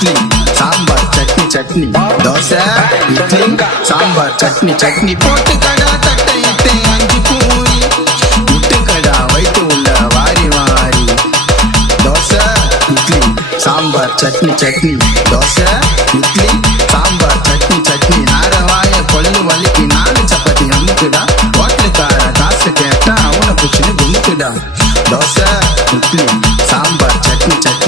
இட்லி சாம்பார் சட்னி சட்னி தோசை இட்லி சாம்பார் சட்னி சட்னி போட்டு கடா தட்டை இட்டு 5 பூரி முட்டு கடா வைத்து உள்ள வாரி வாரி தோசை இட்லி சாம்பார் சட்னி சட்னி தோசை இட்லி சாம்பார் சட்னி சட்னி நாரவாய கொள்ளு வலிக்கு 4 சப்பாத்தி அமுக்குடா ஹோட்டலுக்கார காசு கேட்டா அவனை பிடிச்சுன்னு குமுக்குடா தோசை இட்லி சாம்பார் சட்னி சட்னி